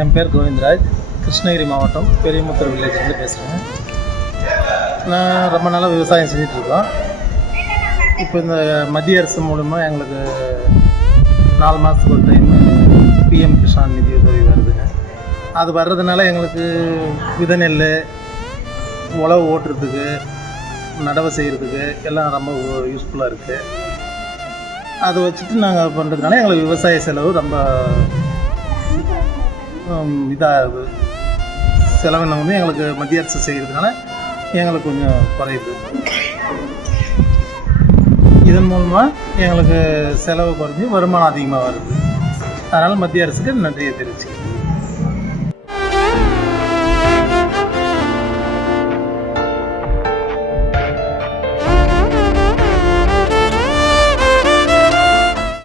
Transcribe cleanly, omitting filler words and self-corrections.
என் பேர் கோவிந்தராஜ், கிருஷ்ணகிரி மாவட்டம் பெரியமுத்தூர் வில்லேஜ்லேருந்து பேசுகிறேன். நான் ரொம்ப நாளாக விவசாயம் செஞ்சிட்ருக்கோம். இப்போ இந்த மத்திய அரசு மூலமா எங்களுக்கு 4 மாதத்துக்கு ஒரு டைம் பிஎம் கிஷான் நிதி உதவி வருதுங்க. அது வர்றதுனால எங்களுக்கு விதை நெல், உழவு ஓட்டுறதுக்கு, நடவு செய்கிறதுக்கு எல்லாம் ரொம்ப யூஸ்ஃபுல்லாக இருக்குது. அதை வச்சுட்டு நாங்கள் பண்ணுறதுனால எங்களுக்கு விவசாய செலவு ரொம்ப இதாகுது. செலவினம் வந்து எங்களுக்கு மத்திய அரசு செய்கிறதுனால எங்களுக்கு கொஞ்சம் குறையுது. இதன் மூலமாக எங்களுக்கு செலவு குறைஞ்சி வருமானம் அதிகமாக வருது. அதனால் மத்திய அரசுக்கு நன்றியை தெரிவிச்சுக்கிறேன்.